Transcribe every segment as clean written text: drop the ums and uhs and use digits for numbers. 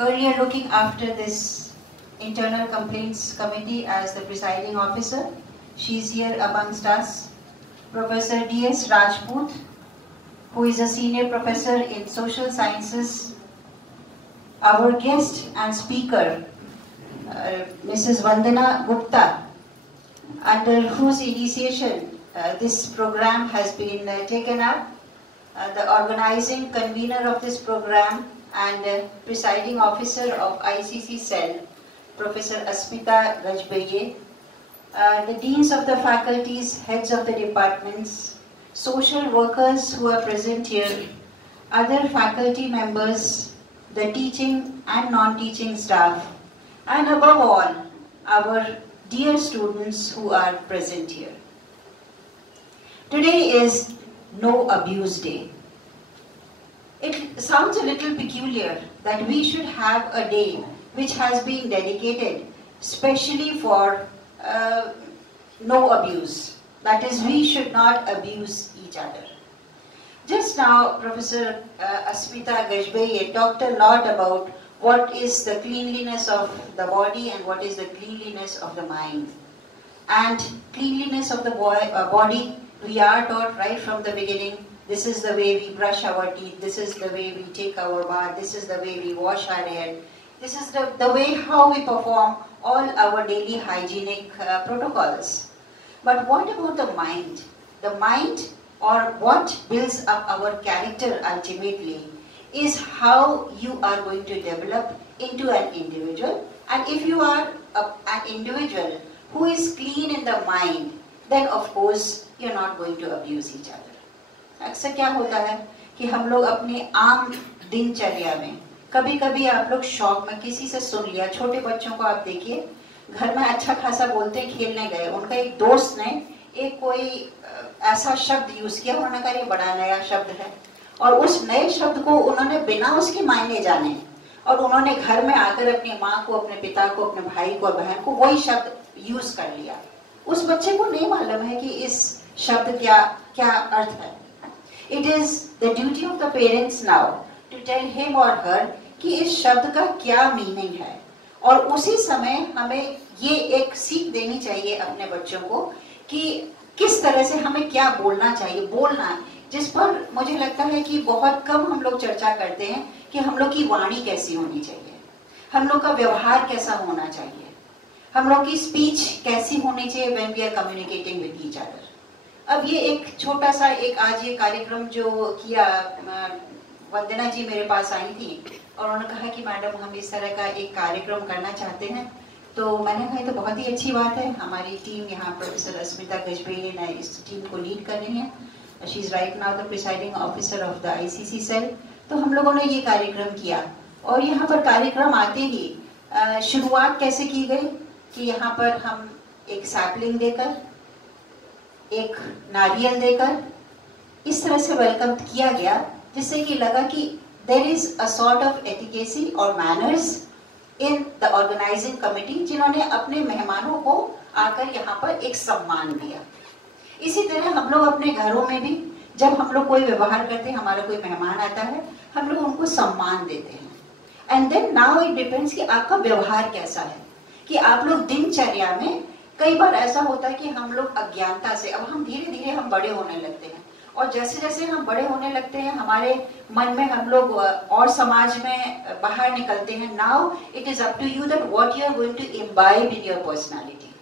earlier looking after this internal complaints committee as the presiding officer. She's here amongst us. Professor D.S. Rajput, who is a senior professor in social sciences. Our guest and speaker, Mrs. Vandana Gupta, under whose initiation this program has been taken up. The organizing convener of this program and presiding officer of ICC Cell, Professor Asmita Gajbaiye, the deans of the faculties, heads of the departments, social workers who are present here, other faculty members, the teaching and non-teaching staff, and above all, our dear students who are present here. Today is No Abuse Day. It sounds a little peculiar that we should have a day which has been dedicated specially for no abuse. That is, we should not abuse each other. Just now, Professor Asmita Gajbaiye talked a lot about what is the cleanliness of the body and what is the cleanliness of the mind. And cleanliness of the body, we are taught right from the beginning. This is the way we brush our teeth, this is the way we take our bath, this is the way we wash our hair. This is the way how we perform all our daily hygienic protocols. But what about the mind? The mind, or what builds up our character ultimately, is how you are going to develop into an individual. And if you are an individual who is clean in the mind, then of course you're not going to abuse each other. अक्सर क्या होता है कि हम लोग अपने आम दिनचर्या में कभी कभी आप लोग शौक में किसी से सुन लिया, छोटे बच्चों को आप देखिए, घर में अच्छा खासा बोलते हैं, खेलने गए, उनका एक दोस्त ने एक कोई ऐसा शब्द यूज किया, उन्होंने कहा ये बड़ा नया शब्द है, और उस नए शब्द को उन्होंने बिना उसके मायने जाने और उन्होंने घर में आकर अपनी माँ को, अपने पिता को, अपने भाई को, बहन को वही शब्द यूज कर लिया। उस बच्चे को नहीं मालूम है कि इस शब्द क्या अर्थ है। It is the duty of the parents now to tell him or her कि इस शब्द का क्या मीनिंग है, और उसी समय हमें ये एक सीख देनी चाहिए अपने बच्चों को कि किस तरह से हमें क्या बोलना चाहिए। बोलना, जिस पर मुझे लगता है कि बहुत कम हम लोग चर्चा करते हैं कि हम लोग की वाणी कैसी होनी चाहिए, हम लोग का व्यवहार कैसा होना चाहिए, हम लोग की स्पीच कैसी होनी चाहिए when we are communicating with each other। अब ये एक छोटा सा आज ये कार्यक्रम जो किया, वंदना जी मेरे पास आई थी और उन्होंने कहा कि मैडम हम इस तरह का एक कार्यक्रम करना चाहते हैं, तो मैंने कहा तो बहुत ही अच्छी बात है। हमारी टीम यहाँ प्रोफेसर अस्मिता गजबैये ने इस टीम को लीड कर रही है, she is right now the presiding officer of the ICC cell. तो हम लोगों ने ये कार्यक्रम किया, और यहाँ पर कार्यक्रम आते ही शुरुआत कैसे की गई कि यहाँ पर हम एक सैपलिंग देकर, एक नारियल देकर इस तरह से वेलकम किया गया, जिससे कि लगा कि there is a sort of etiquette और manners in the organizing committee, जिन्होंने अपने मेहमानों को आकर यहाँ पर एक सम्मान दिया। इसी तरह हम लोग अपने घरों में भी जब हम लोग कोई व्यवहार करते हैं, हमारा कोई मेहमान आता है, हम लोग उनको सम्मान देते हैं। And then now it depends कि आपका व्यवहार कैसा है, कि आप लोग दिनचर्या में, कई बार ऐसा होता है कि हम लोग अज्ञानता से, अब हम धीरे धीरे हम बड़े होने लगते हैं, और जैसे जैसे हम बड़े होने लगते हैं हमारे मन में हम लोग और समाज में बाहर निकलते हैं। Now it is up to you that what you are going to imbibe in your personality.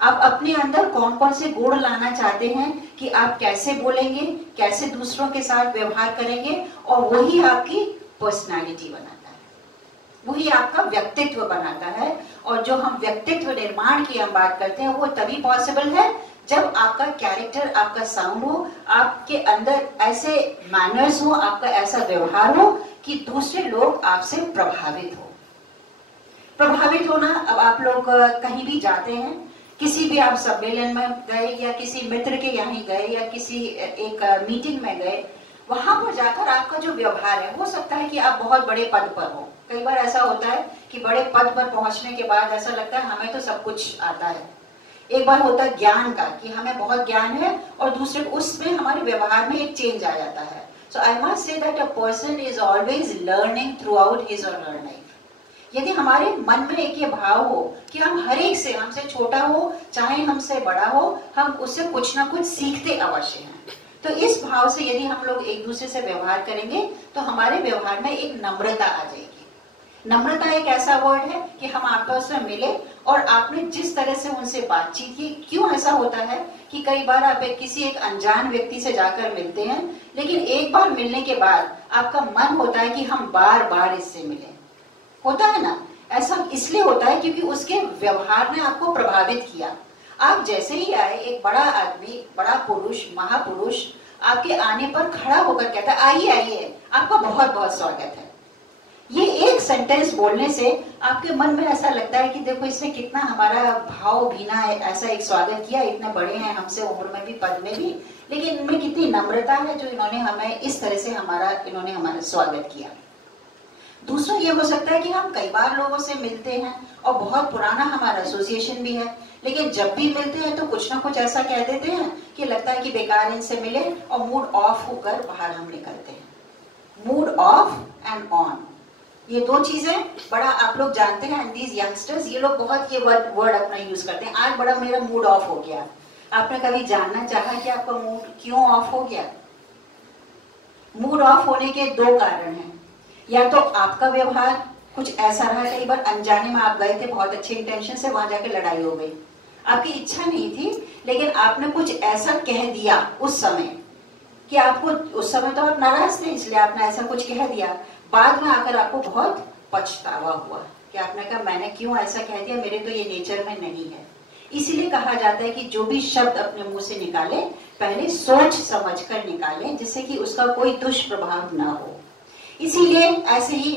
आप अपने अंदर कौन कौन से गुण लाना चाहते हैं, कि आप कैसे बोलेंगे, कैसे दूसरों के साथ व्यवहार करेंगे, और वही आपकी पर्सनालिटी बनाता है, वही आपका व्यक्तित्व बनाता है। और जो हम व्यक्तित्व निर्माण की हम बात करते हैं, वो तभी पॉसिबल है जब आपका कैरेक्टर, आपका साउंड हो, आपके अंदर ऐसे मैनर्स हो, आपका ऐसा व्यवहार हो कि दूसरे लोग आपसे प्रभावित हो। प्रभावित होना, अब आप लोग कहीं भी जाते हैं, किसी भी आप सम्मेलन में गए या किसी मित्र के यहाँ गए या किसी एक मीटिंग में गए, वहां पर जाकर आपका जो व्यवहार है, हो सकता है कि आप बहुत बड़े पद पर हो। कई बार ऐसा होता है कि बड़े पद पर पहुंचने के बाद ऐसा लगता है हमें तो सब कुछ आता है। एक बार होता है ज्ञान का, कि हमें बहुत ज्ञान है, और दूसरे उसमें हमारे व्यवहार में एक चेंज आ जाता है। So I must say that a person is always learning throughout his और हर लाइफ। यदि हमारे मन में एक ये भाव हो कि हम हर एक से, हमसे छोटा हो चाहे हमसे बड़ा हो, हम उससे कुछ ना कुछ सीखते अवश्य हैं, तो इस भाव से यदि हम लोग एक दूसरे से व्यवहार करेंगे तो हमारे व्यवहार में एक नम्रता आ जाएगी। नम्रता एक ऐसा वर्ड है कि हम आपस में मिले और आपने जिस तरह से उनसे बातचीत की। क्यों ऐसा होता है कि कई बार आप किसी एक अनजान व्यक्ति से जाकर मिलते हैं, लेकिन एक बार मिलने के बाद आपका मन होता है कि हम बार बार इससे मिलें, होता है ना? ऐसा इसलिए होता है क्योंकि उसके व्यवहार ने आपको प्रभावित किया। आप जैसे ही आए, एक बड़ा आदमी, बड़ा पुरुष, महापुरुष आपके आने पर खड़ा होकर कहता है आइए आइए, आपका बहुत बहुत स्वागत है। ये एक सेंटेंस बोलने से आपके मन में ऐसा लगता है कि देखो इसने कितना हमारा भाव भीना ऐसा एक स्वागत किया, इतने बड़े हैं हमसे उम्र में भी, पद में भी, लेकिन इनमें कितनी नम्रता है जो इन्होंने हमें इस तरह से इन्होंने हमारा स्वागत किया। दूसरा ये हो सकता है कि हम कई बार लोगों से मिलते हैं और बहुत पुराना हमारा एसोसिएशन भी है, लेकिन जब भी मिलते हैं तो कुछ ना कुछ ऐसा कह देते हैं कि लगता है कि बेकार इनसे मिले और मूड ऑफ होकर बाहर हम निकलते हैं। मूड ऑफ एंड ऑन, ये दो चीजें बड़ा आप लोग जानते हैं। एंड दीज यंगस्टर्स, ये लोग बहुत ये वर्ड अपना यूज करते हैं, आज बड़ा मेरा मूड ऑफ हो गया। आपने कभी जानना चाहा कि आपका मूड क्यों ऑफ हो गया? मूड ऑफ होने के दो कारण हैं। या तो आपका व्यवहार कुछ ऐसा रहा, कई बार अनजाने में आप गए थे बहुत अच्छे इंटेंशन से, वहां जाके लड़ाई हो गई, आपकी इच्छा नहीं थी, लेकिन आपने कुछ ऐसा कह दिया उस समय कि आपको, उस समय तो आप नाराज थे इसलिए आपने ऐसा कुछ कह दिया, बाद में आकर आपको बहुत पछतावा हुआ कि आपने कहा मैंने क्यों ऐसा कह दिया, मेरे तो ये नेचर में नहीं है। इसीलिए कहा जाता है कि जो भी शब्द अपने मुंह से निकाले पहले सोच समझ कर निकालें, जिससे कि उसका कोई दुष्प्रभाव ना हो। इसीलिए ऐसे ही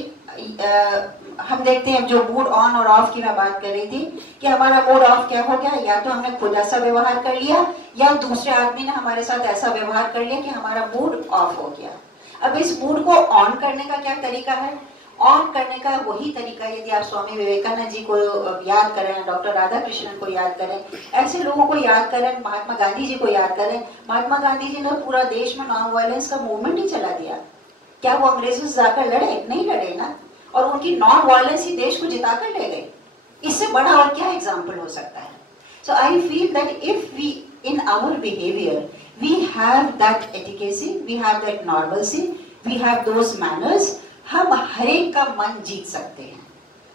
हम देखते हैं, जो मूड ऑन और ऑफ की मैं बात कर रही थी कि हमारा मूड ऑफ क्या हो गया, या तो हमने खुद ऐसा व्यवहार कर लिया या दूसरे आदमी ने हमारे साथ ऐसा व्यवहार कर लिया कि हमारा मूड ऑफ हो गया। अब इस मूड को ऑन करने का क्या तरीका है? ऑन करने का वही तरीका, यदि आप स्वामी विवेकानंद जी को याद करें, डॉक्टर राधा कृष्णन को याद करें, ऐसे लोगों को याद करें, महात्मा गांधी जी को याद करें। महात्मा गांधी जी ने पूरा देश में नॉन वायलेंस का मूवमेंट ही चला दिया। क्या वो अंग्रेजों से जाकर लड़े? नहीं लड़े ना, और उनकी नॉन वायलेंस ही देश को जिताकर ले गई। इससे बड़ा और क्या एग्जाम्पल हो सकता है? So I feel that if we in our behavior we have that efficacy, we have that normalcy, we have those manners, हम हर एक का मन जीत सकते हैं।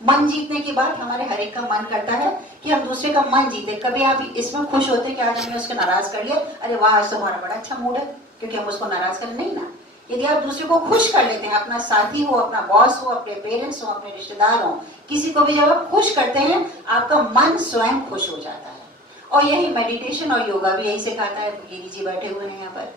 मन जीतने के बाद हमारे हर एक का मन करता है कि हम दूसरे का मन जीते। कभी आप इसमें खुश होते कि आज हमने उसको नाराज कर लिया, अरे वाह आज तुम्हारा बड़ा अच्छा मूड है क्योंकि हम उसको नाराज कर, नहीं ना। यदि आप दूसरे को खुश कर लेते हैं, अपना साथी हो, अपना बॉस हो, अपने पेरेंट्स हो, अपने रिश्तेदार हो, किसी को भी जब आप खुश करते हैं आपका मन स्वयं खुश हो जाता है। और यही मेडिटेशन और योगा भी यही सिखाता है। गिरी जी बैठे हुए हैं यहाँ पर,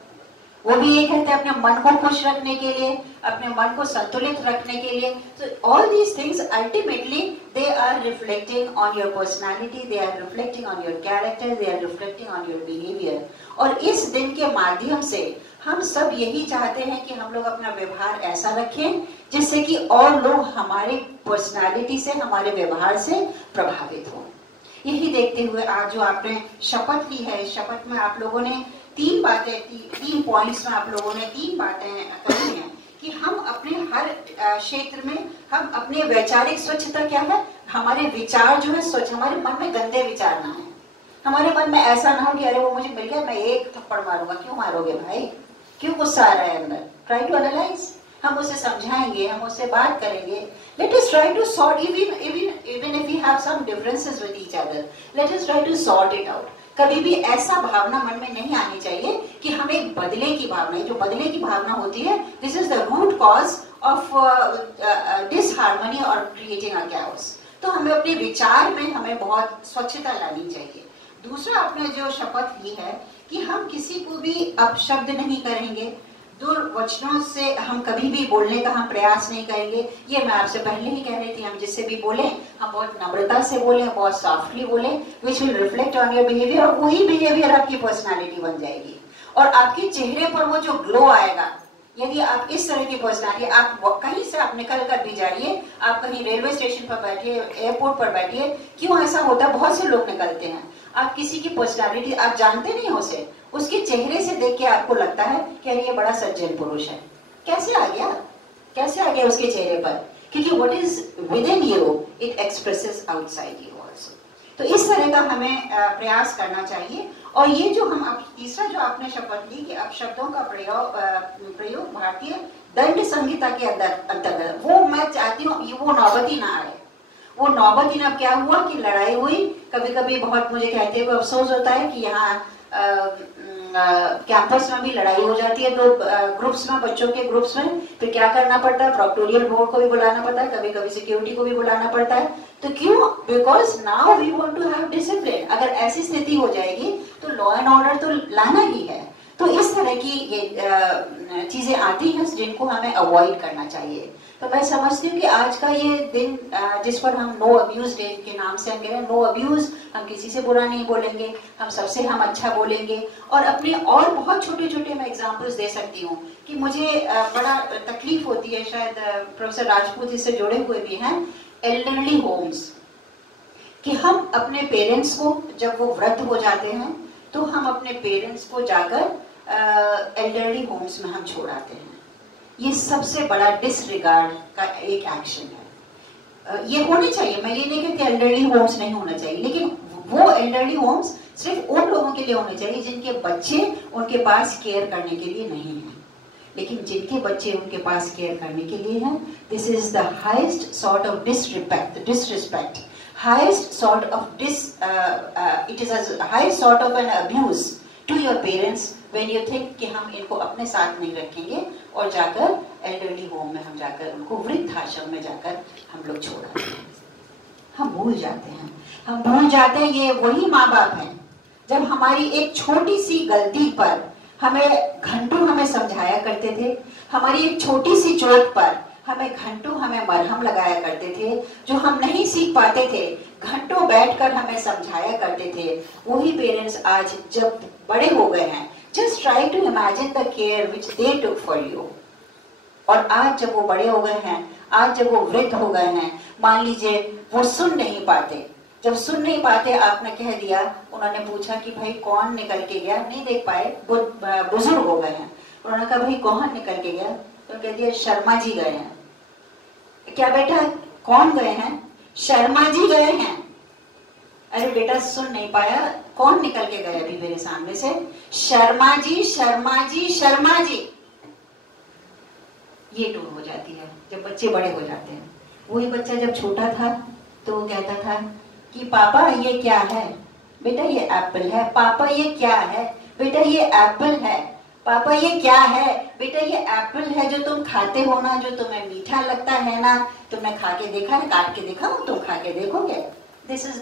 वो भी ये कहते हैं अपने मन को खुश रखने के लिए, अपने मन को संतुलित रखने के लिए। So all these things ultimately they are reflecting on your personality, they are reflecting on your character, they are reflecting on your behavior। और इस दिन के माध्यम से हम सब यही चाहते हैं कि हम लोग अपना व्यवहार ऐसा रखें जिससे कि और लोग हमारे पर्सनालिटी से, हमारे व्यवहार से प्रभावित हों। यही देखते हुए आज जो आपने शपथ ली है, शपथ में आप लोगों ने तीन पॉइंट्स में आप लोगों ने तीन बातें कही हैं कि हम अपने हर क्षेत्र में हम अपने वैचारिक स्वच्छता क्या है, हमारे विचार जो है स्वच्छ, हमारे मन में गंदे विचार ना है। हमारे मन में ऐसा ना हो कि अरे वो मुझे मिल गया मैं एक थप्पड़ मारूंगा। क्यों मारोगे भाई, क्यों गुस्सा आ रहा है अंदर? Try to analyse. हम उसे समझाएंगे, हम उससे बात करेंगे। Let us try to sort, even if we have some differences with each other, let us try to sort it out। कभी भी ऐसा भावना मन में नहीं आनी चाहिए कि हमें एक बदले की भावना है। जो बदले की भावना होती है, this is the root cause of disharmony और क्रिएटिंग अ chaos। तो हमें अपने विचार में हमें बहुत स्वच्छता लानी चाहिए। दूसरा, आपने जो शपथ ली है कि हम किसी को भी अपशब्द नहीं करेंगे, दुर्वचनों से हम कभी भी बोलने का हम प्रयास नहीं करेंगे। ये मैं आपसे पहले ही कह रही थी, हम जिससे भी बोले हम बहुत नम्रता से बोले, बहुत सॉफ्टली बोले, which will reflect on your behaviour. और वही बिहेवियर आपकी पर्सनालिटी बन जाएगी और आपके चेहरे पर वो जो ग्लो आएगा, यदि आप इस तरह की पर्सनालिटी, आप कहीं से आप निकल कर भी जाइए, आप कहीं रेलवे स्टेशन पर बैठिए, एयरपोर्ट पर बैठिए, क्यों ऐसा होता है? बहुत से लोग निकलते हैं, आप किसी की पर्सनालिटी आप जानते नहीं हो उसे, उसके चेहरे से देख के आपको लगता है कि अरे ये बड़ा सज्जन पुरुष है। कैसे आ गया उसके चेहरे पर? क्योंकि what is with in you it expresses outside you also. तो इस तरह का हमें प्रयास करना चाहिए। और ये जो हम अब तीसरा जो आपने शपथ ली कि अब शब्दों का प्रयोग भारतीय दंड संहिता के अंतर्गत, वो मैं चाहती हूँ वो नौबत ही ना आए। वो नौबत ही ना, क्या हुआ कि लड़ाई हुई, कभी कभी बहुत मुझे कहते हुए अफसोस होता है कि यहाँ कैंपस में भी लड़ाई हो जाती है, तो ग्रुप्स में, बच्चों के ग्रुप्स में, फिर क्या करना पड़ता है, प्रोक्टोरियल बोर्ड को भी बुलाना पड़ता है, कभी कभी सिक्योरिटी को भी बुलाना पड़ता है। तो क्यों? Because now we want to have discipline. अगर ऐसी स्थिति हो जाएगी तो लॉ एंड ऑर्डर तो लाना ही है। तो इस तरह की ये चीजें आती हैं जिनको हमें अवॉइड करना चाहिए। तो मैं समझती हूँ कि आज का ये दिन जिस पर हम नो अब्यूज डे के नाम से हम कह रहे हैं, नो अब्यूज, हम किसी से बुरा नहीं बोलेंगे, हम सबसे हम अच्छा बोलेंगे। और अपने और बहुत छोटे छोटे मैं एग्जांपल्स दे सकती हूँ कि मुझे बड़ा तकलीफ होती है, शायद प्रोफेसर राजपूत इससे जुड़े हुए भी हैं, एल्डरली होम्स, कि हम अपने पेरेंट्स को जब वो वृद्ध हो जाते हैं तो हम अपने पेरेंट्स को जाकर एल्डरली होम्स में हम छोड़ाते हैं। ये सबसे बड़ा डिसरिगार्ड का एक एक्शन है। ये होने चाहिए, मैं ये नहीं कहती एल्डरली होम्स नहीं होना चाहिए, लेकिन वो एल्डरली होम्स सिर्फ उन लोगों के लिए होने चाहिए जिनके बच्चे उनके पास केयर करने के लिए नहीं है। लेकिन जिनके बच्चे उनके पास केयर करने के लिए हैं, this is the highest sort of disrespect, highest sort of it is a highest sort of an abuse to your parents when you think कि हम इनको अपने साथ नहीं रखेंगे और जाकर एल्डरली होम में हम जाकर उनको वृद्धाश्रम में जाकर हम लोग छोड़ाते हैं। हम भूल जाते हैं ये वही माँ बाप हैं जब हमारी एक छोटी सी गलती पर हमें घंटों हमें समझाया करते थे, हमारी एक छोटी सी चोट पर हमें घंटों हमें मरहम लगाया करते थे, जो हम नहीं सीख पाते थे घंटों बैठकर हमें समझाया करते थे। वही पेरेंट्स आज जब बड़े हो गए हैं, just try to imagine the care which they took for you. और आज जब वो बड़े हो गए हैं, आज जब वो वृद्ध हो गए हैं, मान लीजिए वो सुन नहीं पाते, जब सुन नहीं पाते आपने कह दिया, उन्होंने पूछा कि भाई कौन निकल के गया, नहीं देख पाए, बुजुर्ग हो गए हैं, उन्होंने कहा भाई कौन निकल के गया, तो कह दिया शर्मा जी गए हैं। क्या बेटा कौन गए हैं? शर्मा जी गए हैं। अरे बेटा सुन नहीं पाया, कौन निकल के गए अभी मेरे सामने से? शर्मा जी, शर्मा जी, शर्मा जी। ये टोन हो जाती है जब बच्चे बड़े हो जाते हैं। वही बच्चा जब छोटा था तो वो कहता था कि पापा ये क्या है? बेटा ये एप्पल है। पापा ये क्या है? बेटा ये एप्पल है। पापा ये क्या है? बेटा ये एप्पल है जो तुम खाते हो ना, जो तुम्हें मीठा लगता है ना, तुमने खा के देखा है, काट के देखा हो, तुम खा के देखोगे। This is